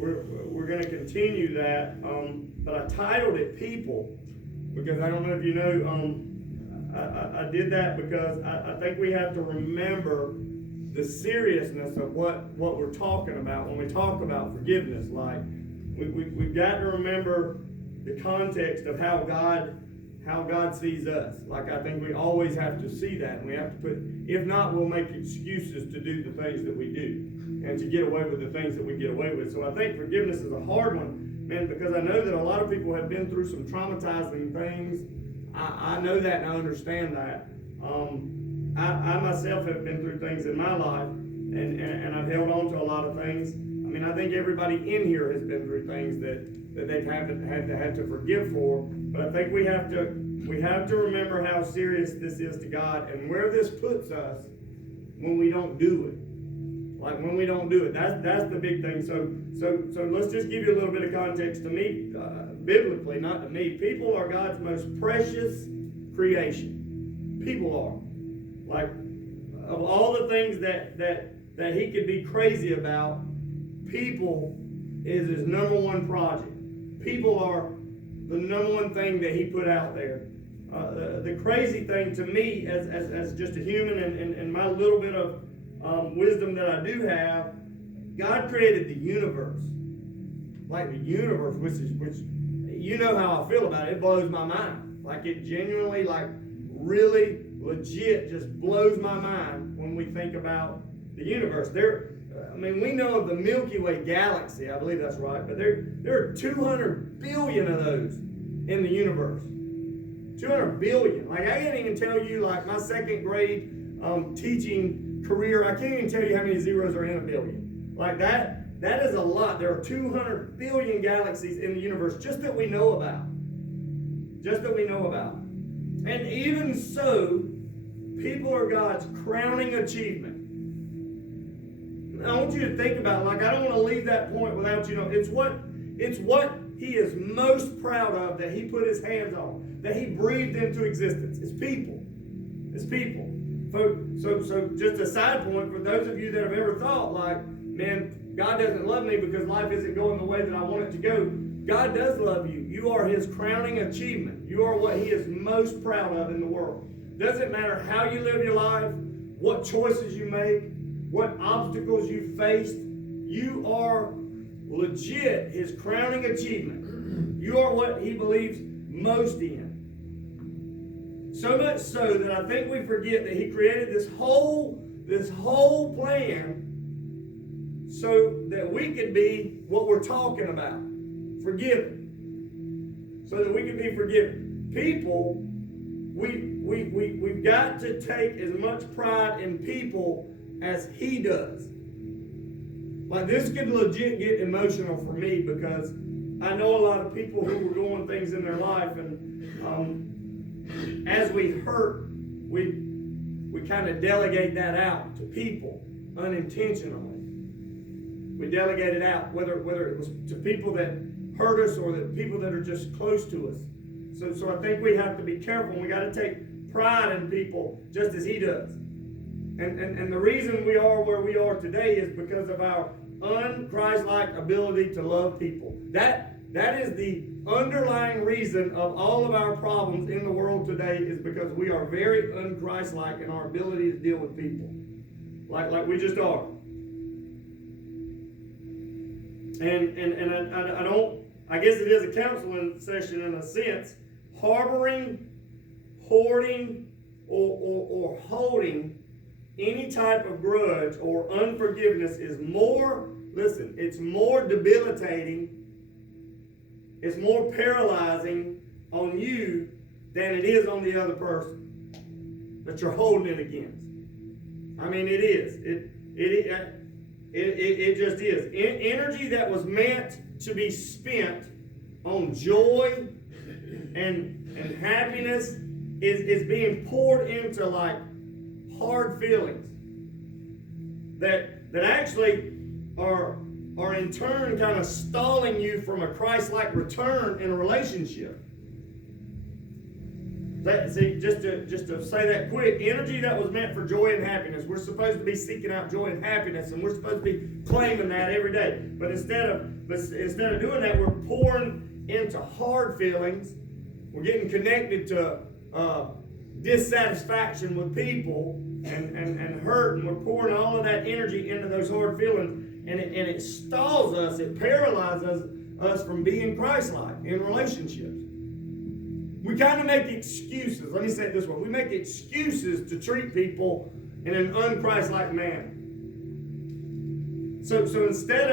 we're going to continue that, but I titled it "People" because I don't know if you know. I did that because I think we have to remember the seriousness of what we're talking about when we talk about forgiveness. Like we've got to remember the context of how God sees us. Like I think we always have to see that, and we have to put. If not, we'll make excuses to do the things that we do and to get away with the things that we get away with. So I think forgiveness is a hard one, man, because I know that a lot of people have been through some traumatizing things. I know that and I understand that. I myself have been through things in my life, and I've held on to a lot of things. I mean, I think everybody in here has been through things that they've had to forgive for. But I think we have to remember how serious this is to God and where this puts us when we don't do it. Like when we don't do it, that's the big thing. So let's just give you a little bit of context. To me, biblically, not to me, people are God's most precious creation. People are. Like of all the things that He could be crazy about, people is His number one project. People are the number one thing that He put out there. The crazy thing to me, as just a human, and my little bit of wisdom that I do have, God created the universe. Like the universe, which you know how I feel about it. It blows my mind. Like it genuinely, like really legit just blows my mind when we think about the universe. We know of the Milky Way galaxy, I believe that's right, but there are 200 billion of those in the universe. 200 billion. Like I can't even tell you, like my second grade teaching career, I can't even tell you how many zeros are in a billion. Like that is a lot. There are 200 billion galaxies in the universe just that we know about. Just that we know about. And even so, people are God's crowning achievement. I want you to think about it. Like I don't want to leave that point without it's what He is most proud of, that He put His hands on, that He breathed into existence. It's people. It's people. So just a side point for those of you that have ever thought like, man, God doesn't love me because life isn't going the way that I want it to go. God does love you. You are His crowning achievement. You are what He is most proud of in the world. Doesn't matter how you live your life, what choices you make, what obstacles you faced, you are legit His crowning achievement. You are what He believes most in. So much so that I think we forget that He created this whole plan so that we could be what we're talking about, forgiven. So that we can be forgiven. People, we've got to take as much pride in people as He does. Like this could legit get emotional for me because I know a lot of people who were doing things in their life, and as we hurt, we kind of delegate that out to people unintentionally. We delegate it out, whether it was to people that hurt us or the people that are just close to us. So I think we have to be careful. We got to take pride in people just as He does. And the reason we are where we are today is because of our un-Christ-like ability to love people. That is the underlying reason of all of our problems in the world today, is because we are very un-Christ-like in our ability to deal with people. Like we just are. And I guess it is a counseling session in a sense. Harboring, hoarding, or holding any type of grudge or unforgiveness is more, listen, it's more debilitating, it's more paralyzing on you than it is on the other person that you're holding it against. I mean, it is. It just is. Energy that was meant to be spent on joy and happiness is being poured into like hard feelings that actually are in turn kind of stalling you from a Christ-like return in a relationship. See, just to say that quick, energy that was meant for joy and happiness. We're supposed to be seeking out joy and happiness, and we're supposed to be claiming that every day. But instead of doing that, we're pouring into hard feelings. We're getting connected to dissatisfaction with people and hurt, and we're pouring all of that energy into those hard feelings, and it stalls us, it paralyzes us from being Christ-like in relationships. We kind of make excuses. Let me say it this way. We make excuses to treat people in an un-Christ-like manner. So instead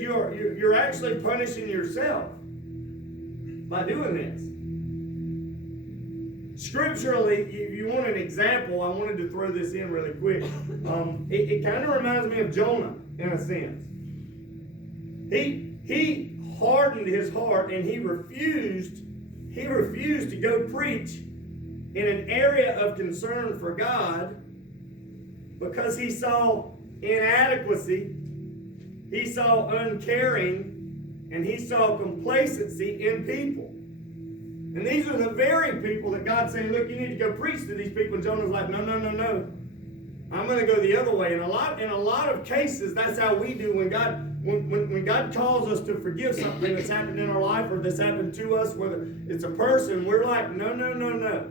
you're actually punishing yourself by doing this. Scripturally, if you want an example, I wanted to throw this in really quick. It kind of reminds me of Jonah in a sense. He hardened his heart, and he refused to go preach in an area of concern for God because he saw inadequacy, he saw uncaring, and he saw complacency in people. And these are the very people that God's saying, look, you need to go preach to these people. And Jonah's like, no. I'm going to go the other way. And in a lot of cases, that's how we do when God calls us to forgive something that's happened in our life or that's happened to us, whether it's a person, we're like, no.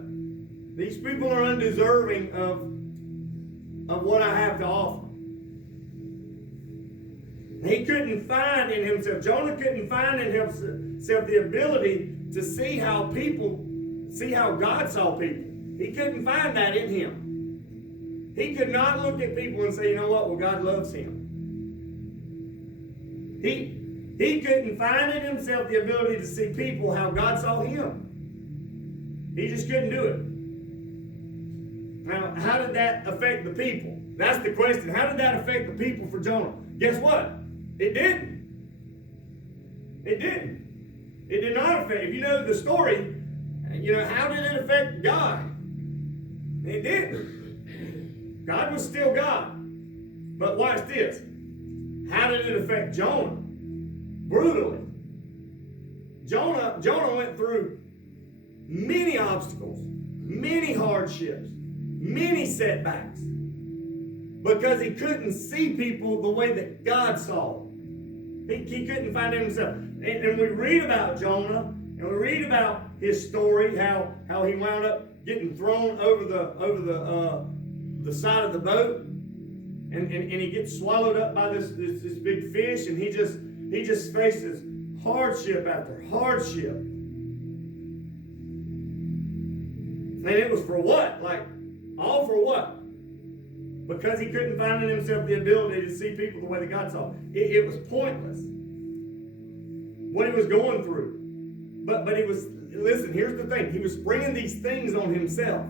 These people are undeserving of what I have to offer. Jonah couldn't find in himself the ability to see how God saw people. He couldn't find that in him. He could not look at people and say, you know what, well, God loves him. He couldn't find in himself the ability to see people how God saw him. He just couldn't do it. Now, how did that affect the people? That's the question. How did that affect the people for Jonah? Guess what? It didn't. It didn't. It did not affect. If you know the story, how did it affect God? It didn't. God was still God. But watch this. How did it affect Jonah? Brutally. Jonah went through many obstacles, many hardships, many setbacks, because he couldn't see people the way that God saw them. He couldn't find it himself. And we read about Jonah, and we read about his story, how he wound up getting thrown over the side of the boat, and he gets swallowed up by this big fish, and he just faces hardship after hardship. And it was for what? All for what? Because he couldn't find in himself the ability to see people the way that God saw. It was pointless what he was going through. But he was, listen, here's the thing. He was bringing these things on himself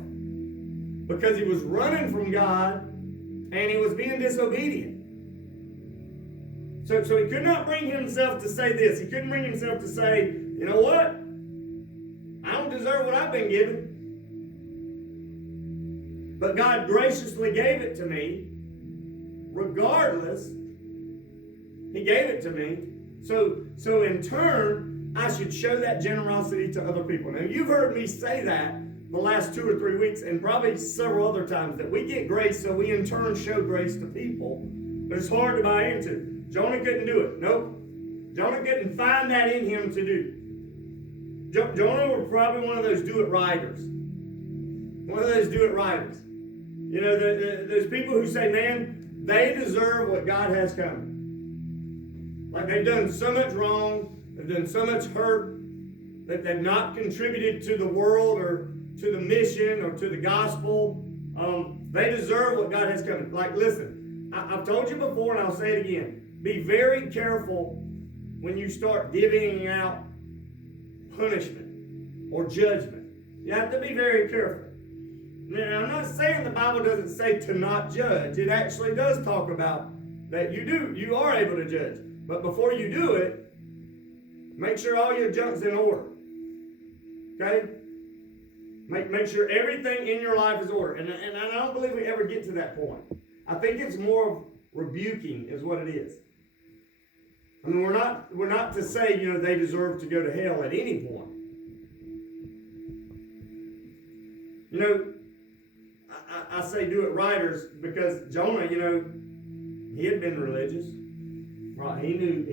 because he was running from God and he was being disobedient. So he could not bring himself to say this. He couldn't bring himself to say, you know what? I don't deserve what I've been given. But God graciously gave it to me. Regardless, He gave it to me. So in turn, I should show that generosity to other people. Now, you've heard me say that the last 2 or 3 weeks, and probably several other times, that we get grace, so we in turn show grace to people. But it's hard to buy into. Jonah couldn't do it. Nope. Jonah couldn't find that in him to do. Jonah was probably one of those do-it-righters. Those people who say, man, they deserve what God has coming. Like they've done so much wrong, they've done so much hurt, that they've not contributed to the world or to the mission or to the gospel. They deserve what God has coming. Like, listen, I've told you before and I'll say it again. Be very careful when you start divvying out punishment or judgment. You have to be very careful. Now, I'm not saying the Bible doesn't say to not judge. It actually does talk about that you are able to judge. But before you do it, make sure all your junk's in order. Okay? Make sure everything in your life is ordered. And I don't believe we ever get to that point. I think it's more of rebuking is what it is. I mean, we're not to say, they deserve to go to hell at any point. You know, I say do it righters because Jonah, you know, he had been religious. Right? He knew,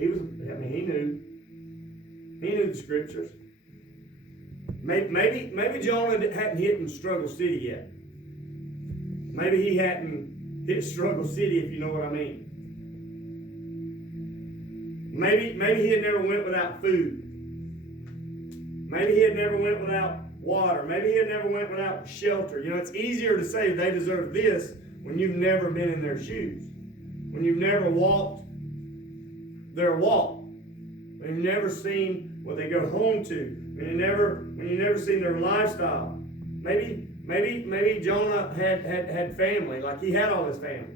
he knew the scriptures. Maybe Jonah hadn't hit in Struggle City yet. Maybe he hadn't hit Struggle City, if you know what I mean. Maybe he had never went without food. Maybe he had never went without water. Maybe he had never went without shelter. You know, it's easier to say they deserve this when you've never been in their shoes. When you've never walked their walk. When you've never seen what they go home to. When you never seen their lifestyle. Maybe Jonah had family, like he had all his family.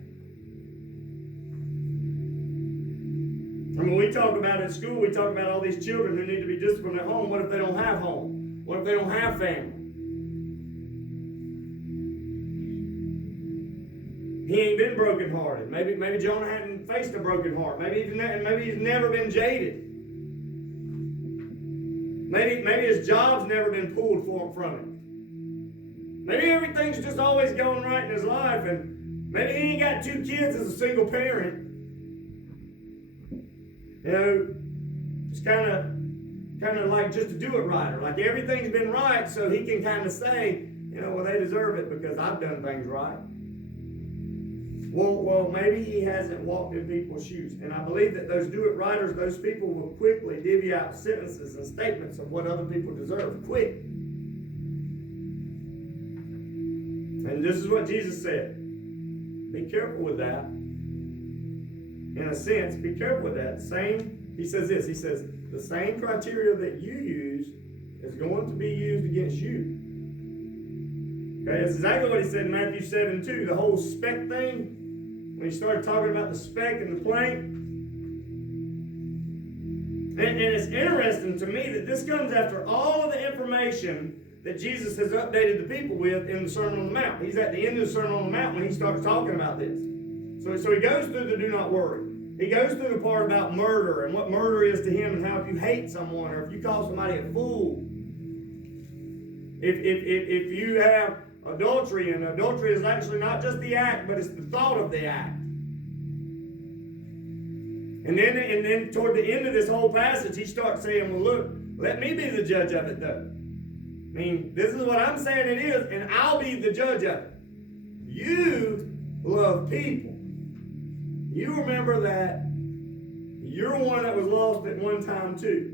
And when we talk about at school, we talk about all these children who need to be disciplined at home. What if they don't have home? What if they don't have family? He ain't been brokenhearted. Maybe Jonah hadn't faced a broken heart. Maybe he's never been jaded. Maybe his job's never been pulled from him. Maybe everything's just always going right in his life, and maybe he ain't got 2 kids as a single parent. You know, just kind of like just to do it right, or like everything's been right, so he can kind of say, you know, well, they deserve it because I've done things right. Well, maybe he hasn't walked in people's shoes. And I believe that those do-it-righters, those people will quickly divvy out sentences and statements of what other people deserve. Quick. And this is what Jesus said. Be careful with that. In a sense, be careful with that. He says this. He says, the same criteria that you use is going to be used against you. Okay, that's exactly what he said in Matthew 7:2. The whole speck thing. When he started talking about the speck and the plank. And it's interesting to me that this comes after all of the information that Jesus has updated the people with in the Sermon on the Mount. He's at the end of the Sermon on the Mount when he started talking about this. So he goes through the do not worry. He goes through the part about murder and what murder is to him and how if you hate someone or if you call somebody a fool. If you have adultery, and adultery is actually not just the act, but it's the thought of the act. And then toward the end of this whole passage, he starts saying, well, look, let me be the judge of it, though. I mean, this is what I'm saying it is, and I'll be the judge of it. You love people. You remember that you're one that was lost at one time, too.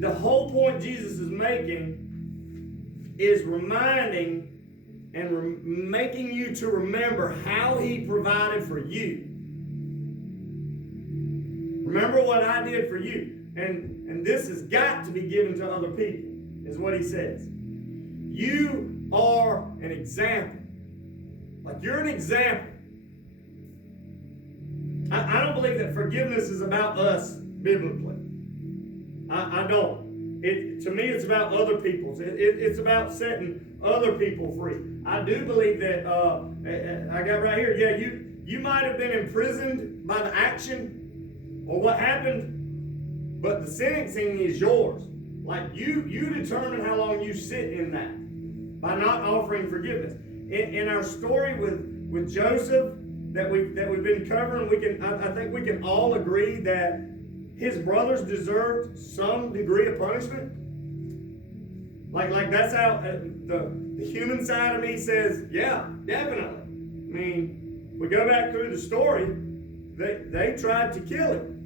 The whole point Jesus is making is reminding and making you to remember how he provided for you. Remember what I did for you. And this has got to be given to other people, is what he says. You are an example. Like you're an example. I don't believe that forgiveness is about us biblically. I don't. To me, it's about other people's. It's about setting other people free. I do believe that, I got right here, yeah, you might have been imprisoned by the action or what happened, but the sentencing is yours. Like you determine how long you sit in that by not offering forgiveness. In our story with Joseph that we've been covering, I think we can all agree that his brothers deserved some degree of punishment. Like that's how the human side of me says, yeah, definitely. I mean, we go back through the story, they tried to kill him.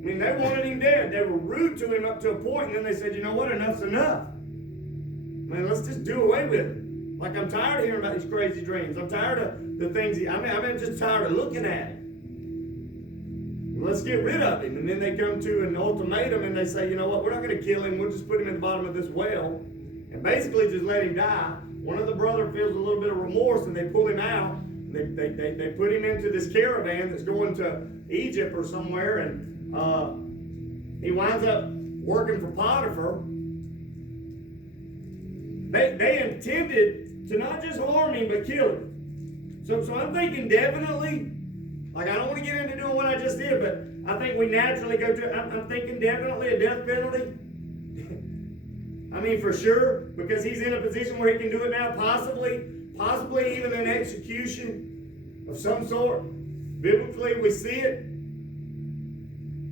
I mean, they wanted him dead. They were rude to him up to a point, and then they said, you know what, enough's enough. Man, let's just do away with it. Like, I'm tired of hearing about these crazy dreams. I'm tired of the things I'm just tired of looking at him. Let's get rid of him. And then they come to an ultimatum and they say, you know what, we're not going to kill him. We'll just put him in the bottom of this well and basically just let him die. One of the brothers feels a little bit of remorse and they pull him out. They put him into this caravan that's going to Egypt or somewhere, and he winds up working for Potiphar. They intended to not just harm him, but kill him. So I'm thinking definitely, like I don't want to get into doing what I just did, but I think we naturally go to, I'm thinking definitely a death penalty. I mean, for sure, because he's in a position where he can do it now, possibly even an execution of some sort. Biblically, we see it.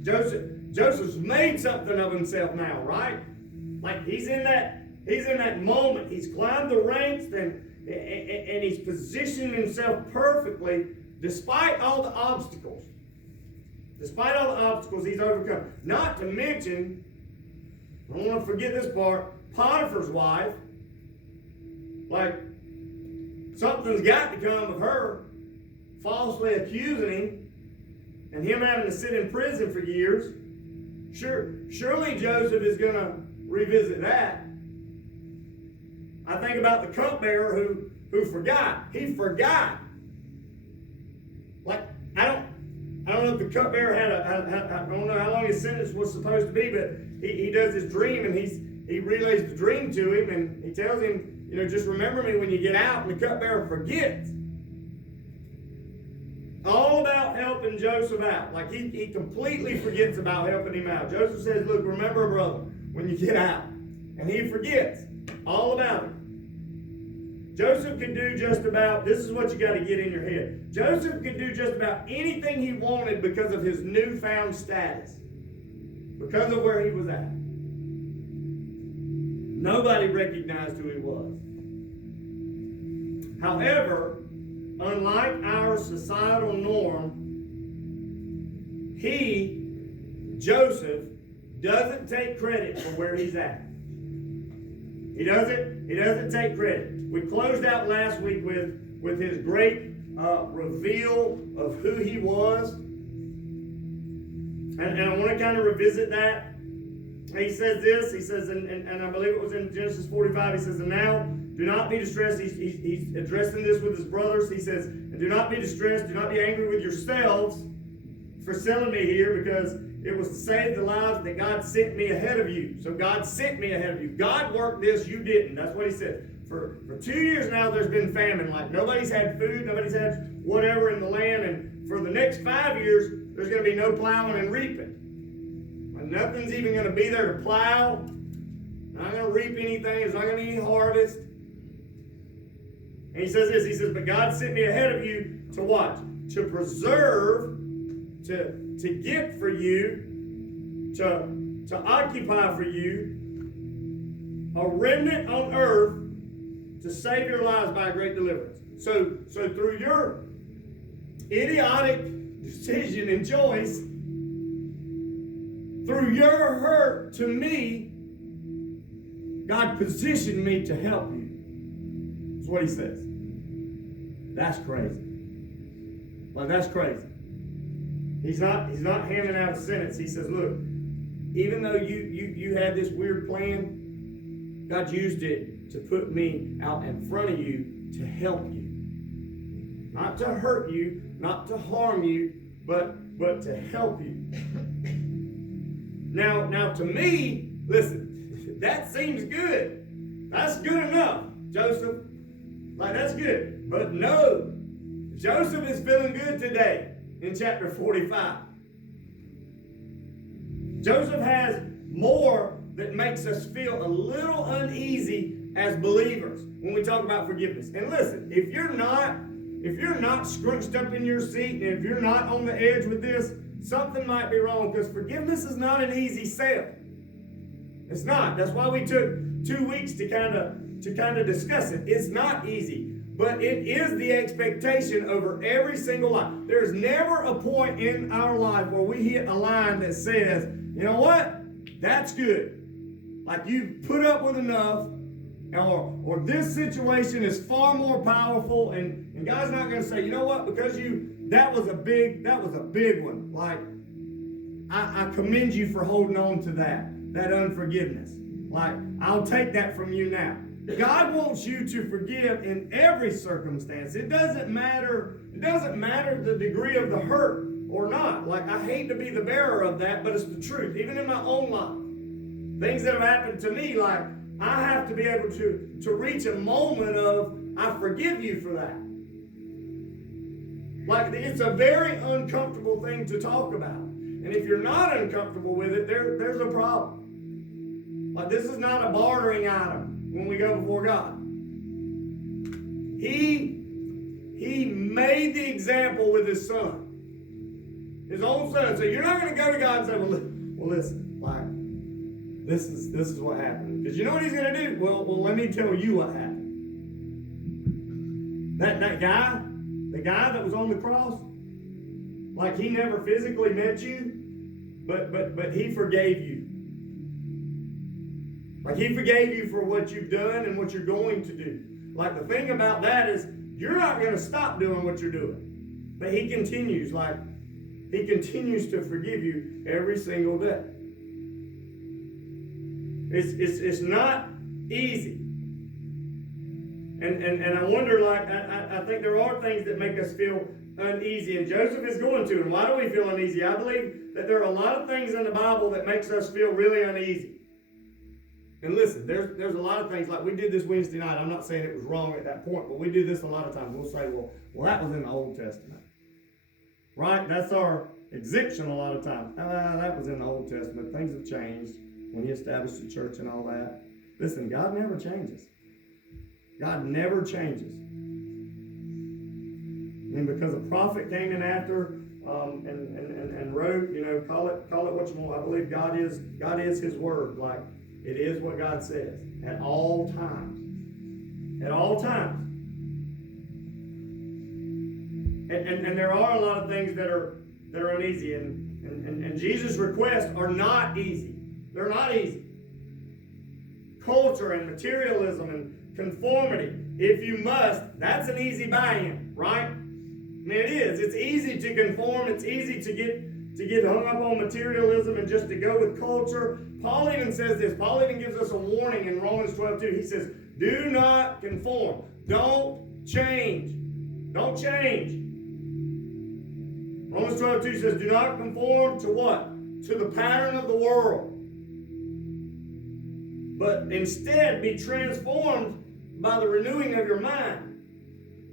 Joseph's made something of himself now, right? Like he's in that moment. He's climbed the ranks and he's positioned himself perfectly despite all the obstacles. Despite all the obstacles he's overcome. Not to mention, I don't want to forget this part, Potiphar's wife. Like, something's got to come of her falsely accusing him and him having to sit in prison for years. Surely Joseph is going to revisit that. I think about the cupbearer who forgot. He forgot. Like, I don't know if the cupbearer had I don't know how long his sentence was supposed to be, but he does his dream and he relays the dream to him and he tells him, just remember me when you get out, and the cupbearer forgets. All about helping Joseph out. Like he completely forgets about helping him out. Joseph says, look, remember, brother, when you get out. And he forgets all about it. Joseph could do just about, this is what you got to get in your head. Joseph could do just about anything he wanted because of his newfound status. Because of where he was at. Nobody recognized who he was. However, unlike our societal norm, Joseph, doesn't take credit for where he's at. He doesn't take credit. We closed out last week with his great reveal of who he was. And I want to kind of revisit that. He says this, and I believe it was in Genesis 45, he says, and now do not be distressed. He's addressing this with his brothers. He says, and do not be distressed, do not be angry with yourselves for selling me here, because it was to save the lives that God sent me ahead of you. So God sent me ahead of you. God worked this, you didn't. That's what he said. For 2 years now, there's been famine. Like nobody's had food, nobody's had whatever in the land. And for the next 5 years, there's going to be no plowing and reaping. Like nothing's even going to be there to plow. Not going to reap anything. There's not going to be any harvest. And he says this. He says, but God sent me ahead of you to what? To preserve, to get for you, to occupy for you a remnant on earth to save your lives by a great deliverance. So through your idiotic decision and choice, through your hurt to me, God positioned me to help you. That's what he says. That's crazy. Like that's crazy. He's not handing out a sentence. He says, look, even though you had this weird plan, God used it to put me out in front of you to help you. Not to hurt you, not to harm you, but to help you. Now to me, listen, that seems good. That's good enough, Joseph. Like that's good. But no, Joseph is feeling good today. In chapter 45. Joseph has more that makes us feel a little uneasy as believers when we talk about forgiveness. And listen, if you're not scrunched up in your seat, and if you're not on the edge with this, something might be wrong, because forgiveness is not an easy sale. It's not. That's why we took 2 weeks to kind of discuss it. It's not easy. But it is the expectation over every single life. There's never a point in our life where we hit a line that says, you know what? That's good. Like you put up with enough, or this situation is far more powerful, and God's not going to say, you know what? Because that was a big one. Like I commend you for holding on to that unforgiveness. Like I'll take that from you now. God wants you to forgive in every circumstance. It doesn't matter the degree of the hurt or not. Like, I hate to be the bearer of that, but it's the truth. Even in my own life. Things that have happened to me, like, I have to be able to reach a moment of, I forgive you for that. Like, it's a very uncomfortable thing to talk about. And if you're not uncomfortable with it, there's a problem. Like, this is not a bartering item when we go before God. He made the example with his son. His own son. So you're not going to go to God and say, well listen, like, this is what happened. Because you know what he's going to do? Well, let me tell you what happened. That guy, the guy that was on the cross, like, he never physically met you, but he forgave you. Like, he forgave you for what you've done and what you're going to do. Like, the thing about that is, you're not going to stop doing what you're doing. But he continues to forgive you every single day. It's not easy. And I wonder, like, I think there are things that make us feel uneasy, and Joseph is going to. And why do we feel uneasy? I believe that there are a lot of things in the Bible that makes us feel really uneasy. And listen, there's a lot of things, like we did this Wednesday night. I'm not saying it was wrong at that point, but we do this a lot of times. We'll say, well, that was in the Old Testament. Right? That's our exemption a lot of times. That was in the Old Testament. Things have changed when he established the church and all that. Listen, God never changes. God never changes. And because a prophet came in after and wrote, call it what you want. I believe God is his word. Like, it is what God says at all times. At all times. And there are a lot of things that are uneasy. And Jesus' requests are not easy. They're not easy. Culture and materialism and conformity, if you must, that's an easy buy-in, right? I mean, it is. It's easy to conform. It's easy to get hung up on materialism and just to go with culture. Paul even says this. Paul even gives us a warning in Romans 12:2. He says, do not conform. Don't change. Don't change. Romans 12:2 says, do not conform to what? To the pattern of the world. But instead be transformed by the renewing of your mind.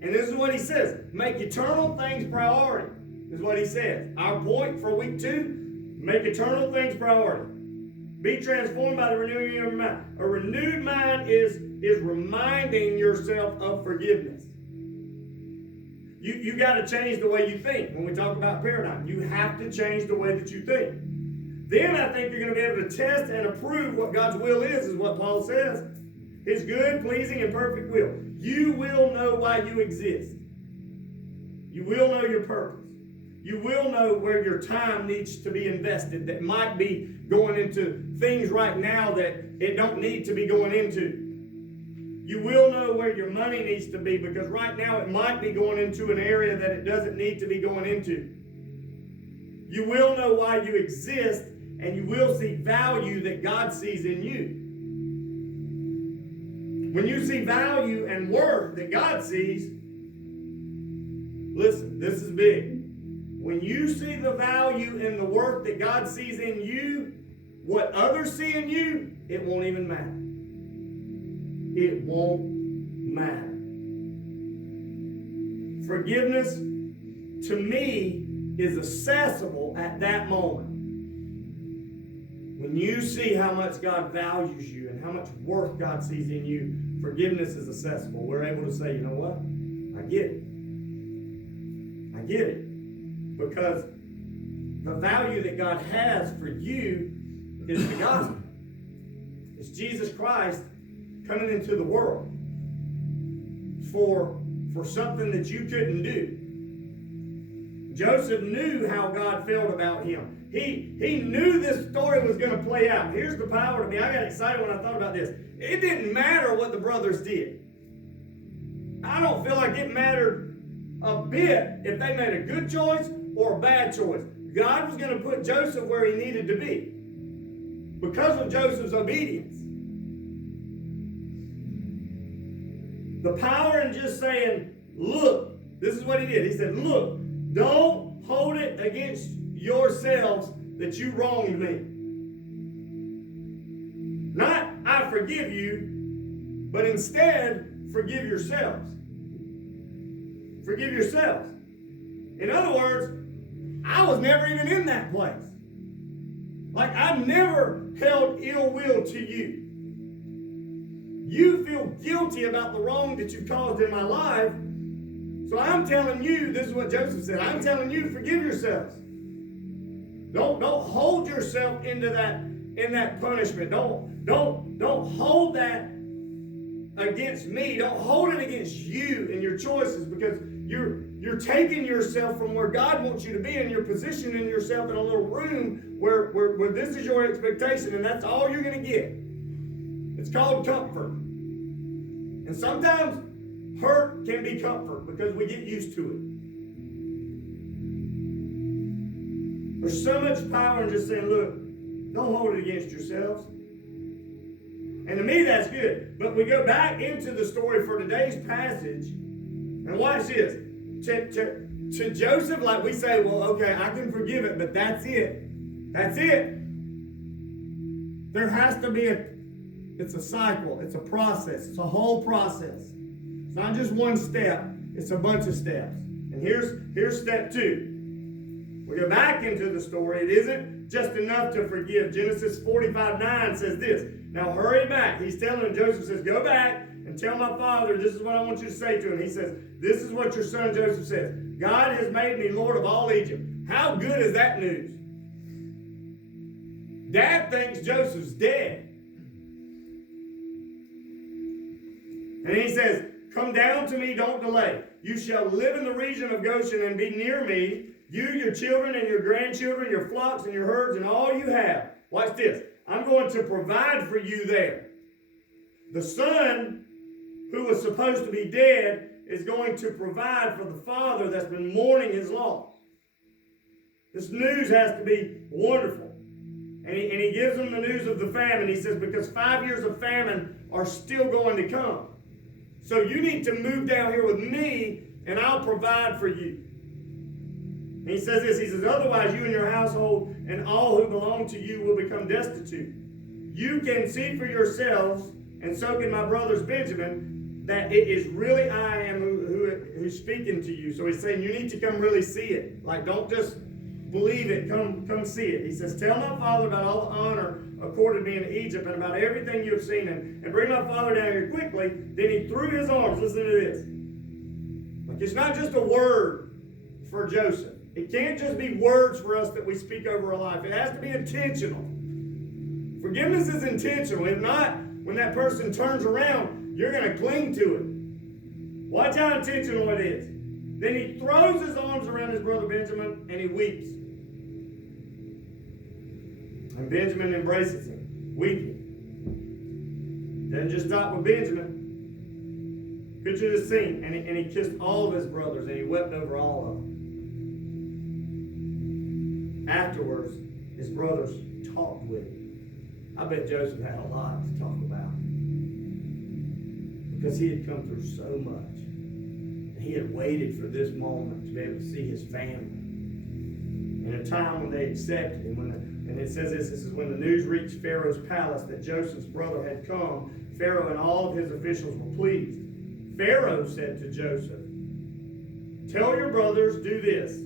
And this is what he says. Make eternal things priority. Is what he says. Our point for week 2, make eternal things priority. Be transformed by the renewing of your mind. A renewed mind is reminding yourself of forgiveness. You got to change the way you think. When we talk about paradigm, you have to change the way that you think. Then I think you're going to be able to test and approve what God's will is what Paul says. His good, pleasing, and perfect will. You will know why you exist. You will know your purpose. You will know where your time needs to be invested that might be going into things right now that it don't need to be going into. You will know where your money needs to be because right now it might be going into an area that it doesn't need to be going into. You will know why you exist, and you will see value that God sees in you. When you see value and worth that God sees, listen, this is big. When you see the value and the worth that God sees in you, what others see in you, it won't even matter. It won't matter. Forgiveness, to me, is accessible at that moment. When you see how much God values you and how much worth God sees in you, forgiveness is accessible. We're able to say, you know what? I get it. I get it. Because the value that God has for you is the gospel. It's Jesus Christ coming into the world for something that you couldn't do. Joseph knew how God felt about him. He knew this story was going to play out. Here's the power to me. I got excited when I thought about this. It didn't matter what the brothers did. I don't feel like it mattered a bit if they made a good choice or a bad choice. God was going to put Joseph where he needed to be because of Joseph's obedience. The power in just saying, look, this is what he did. He said, look, don't hold it against yourselves that you wronged me. Not, I forgive you, but instead, forgive yourselves. Forgive yourselves. In other words, I was never even in that place. Like, I've never held ill will to you. You feel guilty about the wrong that you've caused in my life. So I'm telling you, this is what Joseph said, I'm telling you, forgive yourselves. Don't hold yourself in that punishment. Don't hold that against me. Don't hold it against you and your choices, because you're taking yourself from where God wants you to be, and you're positioning yourself in a little room where this is your expectation, and that's all you're going to get. It's called comfort. And sometimes hurt can be comfort because we get used to it. There's so much power in just saying, look, don't hold it against yourselves. And to me, that's good. But we go back into the story for today's passage, and watch this. To Joseph, like we say, well, okay, I can forgive it, but that's it. That's it. There has to be it's a cycle. It's a process. It's a whole process. It's not just one step. It's a bunch of steps. And here's step 2. We go back into the story. It isn't just enough to forgive. Genesis 45:9 says this. Now hurry back. He's telling him, Joseph says, go back and tell my father, this is what I want you to say to him. He says, this is what your son Joseph says. God has made me Lord of all Egypt. How good is that news? Dad thinks Joseph's dead. And he says, come down to me, don't delay. You shall live in the region of Goshen and be near me, you, your children, and your grandchildren, your flocks and your herds, and all you have. Watch this. I'm going to provide for you there. The son who was supposed to be dead is going to provide for the father that's been mourning his loss. This news has to be wonderful. And he gives them the news of the famine. He says, because 5 years of famine are still going to come. So you need to move down here with me, and I'll provide for you. And he says this, he says, otherwise you and your household and all who belong to you will become destitute. You can see for yourselves, and so can my brothers Benjamin, that it is really I am who's speaking to you. So he's saying you need to come really see it. Like, don't just believe it, come see it. He says, tell my father about all the honor accorded me in Egypt and about everything you have seen, and bring my father down here quickly. Then he threw his arms. Listen to this. Like, it's not just a word for Joseph. It can't just be words for us that we speak over our life. It has to be intentional. Forgiveness is intentional. If not, when that person turns around, you're going to cling to it. Watch how intentional it is. Then he throws his arms around his brother Benjamin and he weeps. And Benjamin embraces him, weeping. Doesn't just stop with Benjamin. Picture the scene. And he kissed all of his brothers and he wept over all of them. Afterwards, his brothers talked with him. I bet Joseph had a lot to talk about. Because he had come through so much. He had waited for this moment to be able to see his family. In a time when they accepted him. And it says this is when the news reached Pharaoh's palace that Joseph's brother had come. Pharaoh and all of his officials were pleased. Pharaoh said to Joseph, tell your brothers, do this.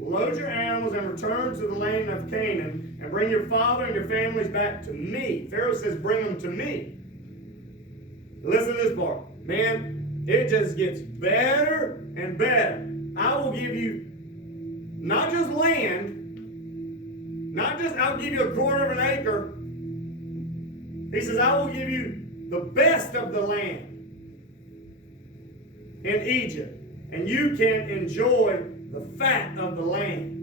Load your animals and return to the land of Canaan and bring your father and your families back to me. Pharaoh says, bring them to me. Listen to this part. Man, it just gets better and better. I will give you not just land, I'll give you a quarter of an acre. He says, I will give you the best of the land in Egypt, and you can enjoy the fat of the land.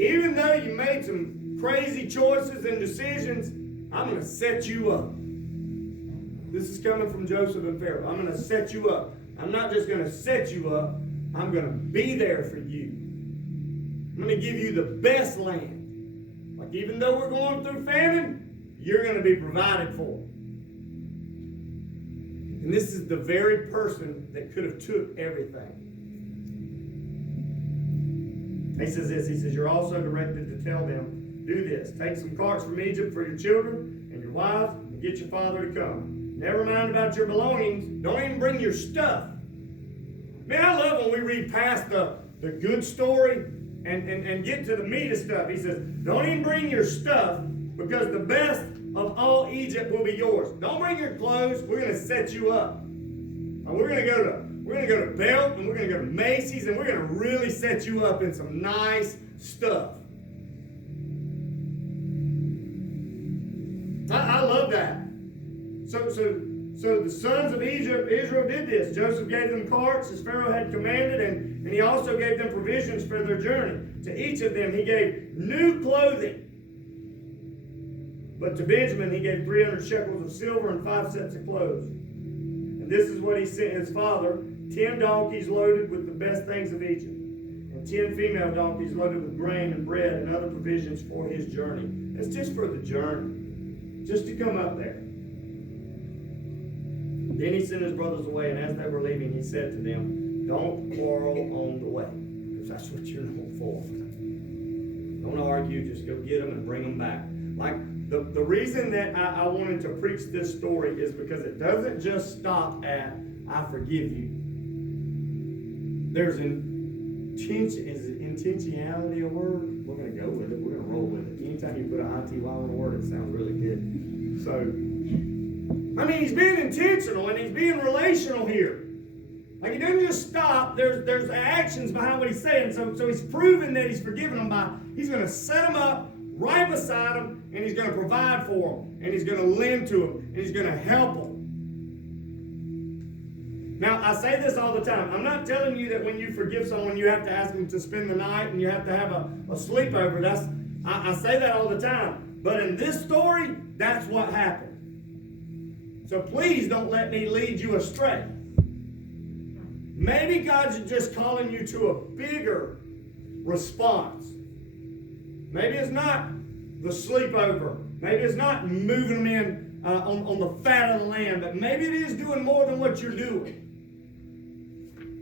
Even though you made some crazy choices and decisions, I'm going to set you up. This is coming from Joseph and Pharaoh. I'm going to set you up. I'm not just going to set you up. I'm going to be there for you. I'm going to give you the best land. Like, even though we're going through famine, you're going to be provided for. And this is the very person that could have took everything. He says this. He says, you're also directed to tell them, do this. Take some carts from Egypt for your children and your wives and get your father to come. Never mind about your belongings. Don't even bring your stuff. Man, I love when we read past the good story and get to the meat of stuff. He says, don't even bring your stuff, because the best of all Egypt will be yours. Don't bring your clothes. We're going to set you up. And we're going to go to Belt, and we're going to go to Macy's, and we're going to really set you up in some nice stuff. I love that. So the sons of Israel did this. Joseph gave them carts as Pharaoh had commanded, and he also gave them provisions for their journey. To each of them he gave new clothing. But to Benjamin he gave 300 shekels of silver and 5 sets of clothes. And this is what he sent his father: 10 donkeys loaded with the best things of Egypt, and 10 female donkeys loaded with grain and bread and other provisions for his journey. It's just for the journey, just to come up there. Then he sent his brothers away, and as they were leaving, he said to them, don't quarrel on the way, because that's what you're known for. Don't argue, just go get them and bring them back. Like, the reason that I wanted to preach this story is because it doesn't just stop at, I forgive you. There's intention. Is it intentionality a word? We're going to go with it. We're going to roll with it. Anytime you put an ITY on a word, it sounds really good. So, I mean, he's being intentional and he's being relational here. Like, he doesn't just stop. There's actions behind what he's saying. So he's proven that he's forgiven them by, he's going to set them up right beside them, and he's going to provide for them, and he's going to lend to them, and he's going to help them. Now, I say this all the time. I'm not telling you that when you forgive someone, you have to ask them to spend the night and you have to have a sleepover. I say that all the time. But in this story, that's what happened. So please don't let me lead you astray. Maybe God's just calling you to a bigger response. Maybe it's not the sleepover. Maybe it's not moving them in on the fat of the land. But maybe it is doing more than what you're doing.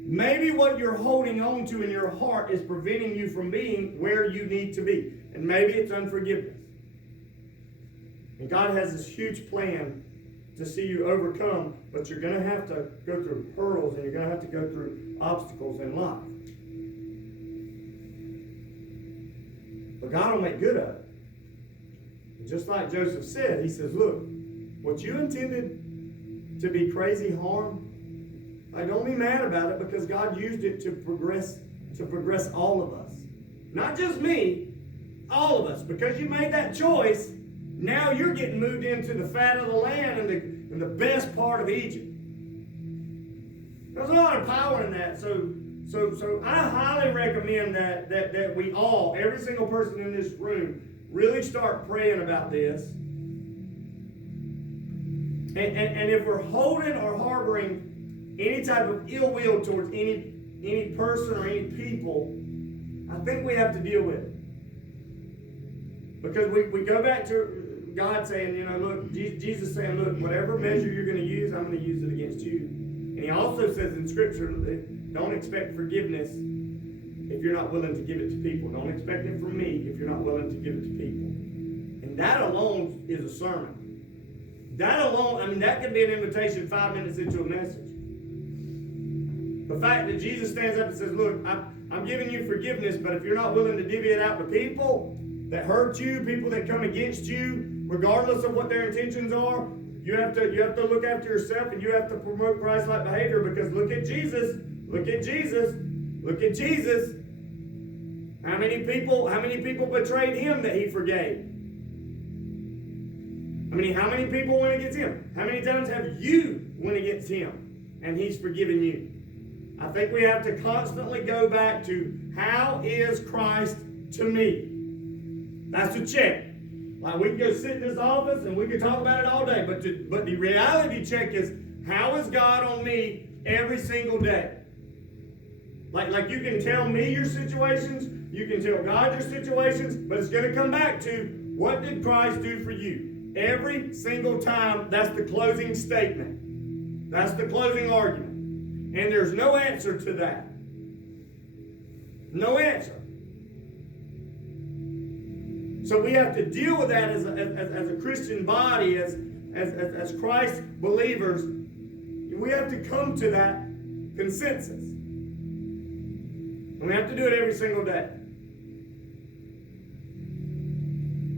Maybe what you're holding on to in your heart is preventing you from being where you need to be. And maybe it's unforgiveness. And God has this huge plan to see you overcome, but you're going to have to go through hurdles and you're going to have to go through obstacles in life. But God will make good of it. And just like Joseph said, he says, look, what you intended to be crazy harm, don't be mad about it, because God used it to progress all of us. Not just me, all of us. Because you made that choice, now you're getting moved into the fat of the land and the best part of Egypt. There's a lot of power in that. So I highly recommend that we all, every single person in this room, really start praying about this. And if we're holding or harboring any type of ill will towards any person or any people, I think we have to deal with it. Because we go back to God saying, look, Jesus saying, look, whatever measure you're going to use, I'm going to use it against you. And he also says in Scripture, don't expect forgiveness if you're not willing to give it to people. Don't expect it from me if you're not willing to give it to people. And that alone is a sermon. That alone, that could be an invitation 5 minutes into a message. The fact that Jesus stands up and says, look, I'm giving you forgiveness, but if you're not willing to divvy it out to people that hurt you, people that come against you, regardless of what their intentions are, you have to look after yourself, and you have to promote Christ-like behavior, because look at Jesus. Look at Jesus. Look at Jesus. How many people betrayed him that he forgave? How many people went against him? How many times have you went against him and he's forgiven you? I think we have to constantly go back to, how is Christ to me? That's a check. Like, we can go sit in this office and we can talk about it all day, but the reality check is, how is God on me every single day? Like you can tell me your situations, you can tell God your situations, but it's going to come back to, what did Christ do for you? Every single time, that's the closing statement. That's the closing argument. And there's no answer to that. No answer. So we have to deal with that as a Christian body, as Christ believers. We have to come to that consensus. And we have to do it every single day.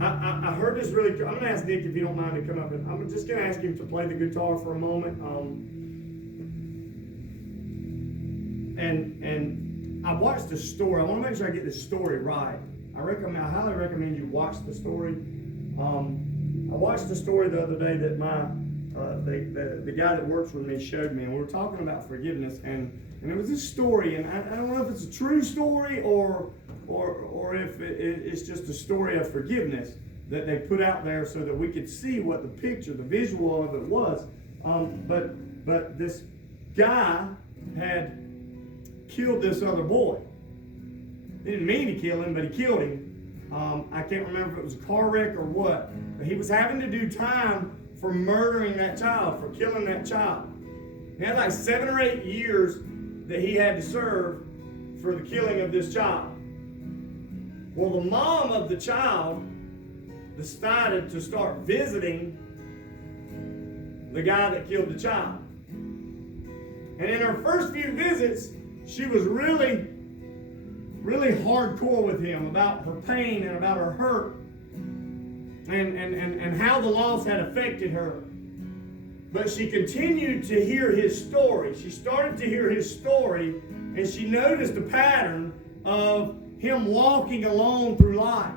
I heard this really. I'm going to ask Nick if you don't mind to come up, and I'm just going to ask him to play the guitar for a moment. And I watched the story. I want to make sure I get this story right. I highly recommend you watch the story. I watched the story the other day that the guy that works with me showed me, and we were talking about forgiveness, and it was this story, and I don't know if it's a true story or if it's just a story of forgiveness that they put out there so that we could see what the picture, the visual of it was. But this guy had killed this other boy. He didn't mean to kill him, but he killed him. I can't remember if it was a car wreck or what, but he was having to do time for murdering that child, for killing that child. He had like 7 or 8 years that he had to serve for the killing of this child. Well, the mom of the child decided to start visiting the guy that killed the child. And in her first few visits, she was really hardcore with him about her pain and about her hurt and how the loss had affected her. But she continued to hear his story. She started to hear his story, and she noticed a pattern of him walking alone through life.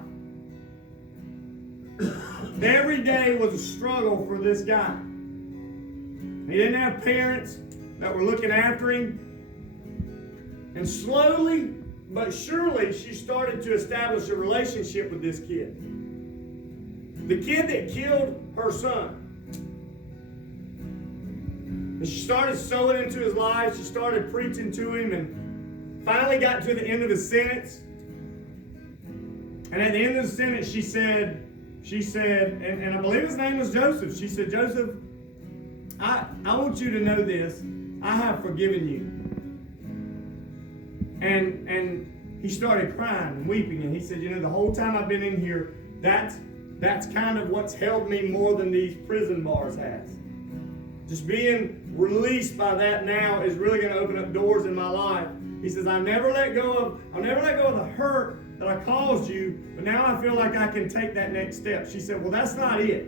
Every day was a struggle for this guy. He didn't have parents that were looking after him. And slowly but surely, she started to establish a relationship with this kid. The kid that killed her son. And she started sowing into his life. She started preaching to him, and finally got to the end of his sentence. And at the end of the sentence, she said, and I believe his name was Joseph. She said, Joseph, I want you to know this. I have forgiven you. And he started crying and weeping, and he said, the whole time I've been in here, that's kind of what's held me more than these prison bars has. Just being released by that now is really going to open up doors in my life. He says, I'll never let go of the hurt that I caused you, but now I feel like I can take that next step. She said, well, that's not it.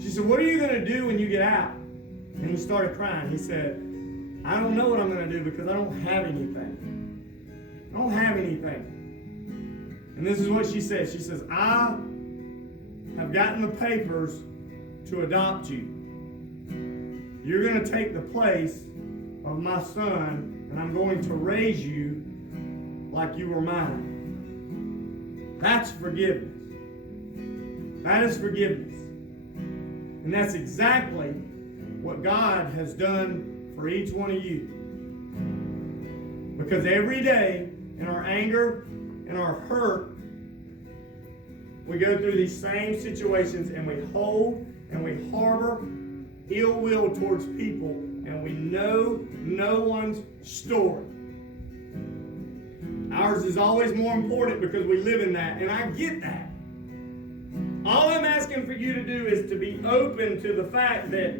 She said, what are you going to do when you get out? And he started crying. He said, I don't know what I'm going to do because I don't have anything. I don't have anything. And this is what she said. She says, I have gotten the papers to adopt you. You're going to take the place of my son, and I'm going to raise you like you were mine. That's forgiveness. That is forgiveness. And that's exactly what God has done for each one of you. Because every day, in our anger, in our hurt, we go through these same situations, and we hold and we harbor ill will towards people, and we know no one's story. Ours is always more important because we live in that, and I get that. All I'm asking for you to do is to be open to the fact that,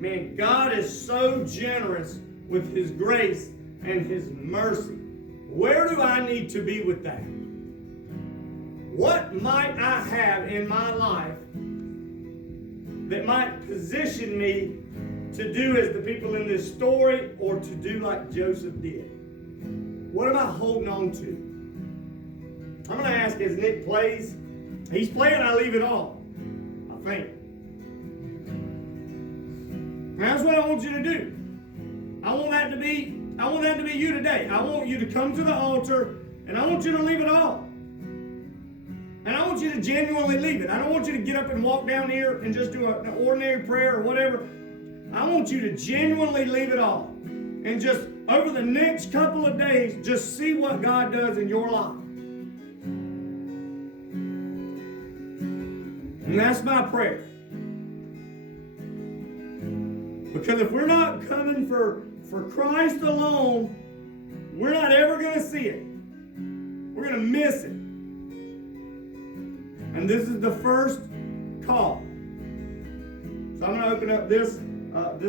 man, God is so generous with His grace and His mercy. Where do I need to be with that? What might I have in my life that might position me to do as the people in this story, or to do like Joseph did? What am I holding on to? I'm going to ask as Nick plays. He's playing, I leave it all, I think. And that's what I want you to do. I want that to be you today. I want you to come to the altar, and I want you to leave it all. And I want you to genuinely leave it. I don't want you to get up and walk down here and just do an ordinary prayer or whatever. I want you to genuinely leave it all. And just over the next couple of days, just see what God does in your life. And that's my prayer. Because if we're not coming for Christ alone, we're not ever going to see it. We're going to miss it. And this is the first call. So I'm going to open up this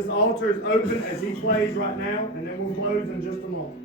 altar is open as he plays right now, and then we'll close in just a moment.